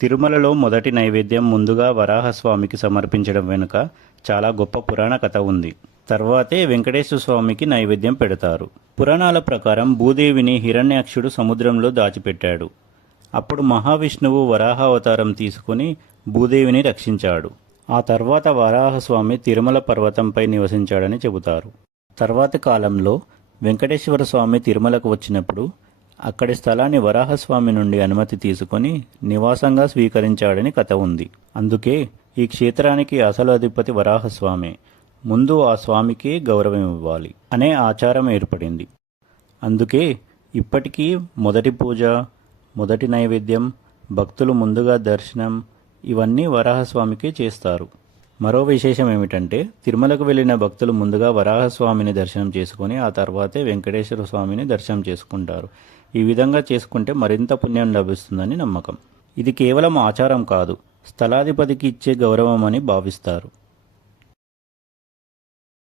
తిరుమలలో మొదటి నైవేద్యం ముందుగా వరాహస్వామికి సమర్పించడం వెనుక చాలా గొప్ప పురాణ కథ ఉంది. తర్వాతే వెంకటేశ్వర స్వామికి నైవేద్యం పెడతారు. పురాణాల ప్రకారం భూదేవిని హిరణ్యాక్షుడు సముద్రంలో దాచిపెట్టాడు. అప్పుడు మహావిష్ణువు వరాహ అవతారం తీసుకుని భూదేవిని రక్షించాడు. ఆ తర్వాత వరాహస్వామి తిరుమల పర్వతంపై నివసించాడని చెబుతారు. తర్వాతి కాలంలో వెంకటేశ్వర స్వామి తిరుమలకు వచ్చినప్పుడు అక్కడి స్థలాన్ని వరాహస్వామి నుండి అనుమతి తీసుకొని నివాసంగా స్వీకరించాడని కథ ఉంది. అందుకే ఈ క్షేత్రానికి అసలు అధిపతి వరాహస్వామే, ముందు ఆ స్వామికే గౌరవం ఇవ్వాలి అనే ఆచారం ఏర్పడింది. అందుకే ఇప్పటికీ మొదటి పూజ, మొదటి నైవేద్యం, భక్తులు ముందుగా దర్శనం ఇవన్నీ వరాహస్వామికే చేస్తారు. మరో విశేషం ఏమిటంటే తిరుమలకు వెళ్ళిన భక్తులు ముందుగా వరాహస్వామిని దర్శనం చేసుకొని ఆ తర్వాతే వెంకటేశ్వర స్వామిని దర్శనం చేసుకుంటారు. ఈ విధంగా చేసుకుంటే మరింత పుణ్యం లభిస్తుందని నమ్మకం. ఇది కేవలం ఆచారం కాదు, స్థలాధిపతికి ఇచ్చే గౌరవం అని భావిస్తారు.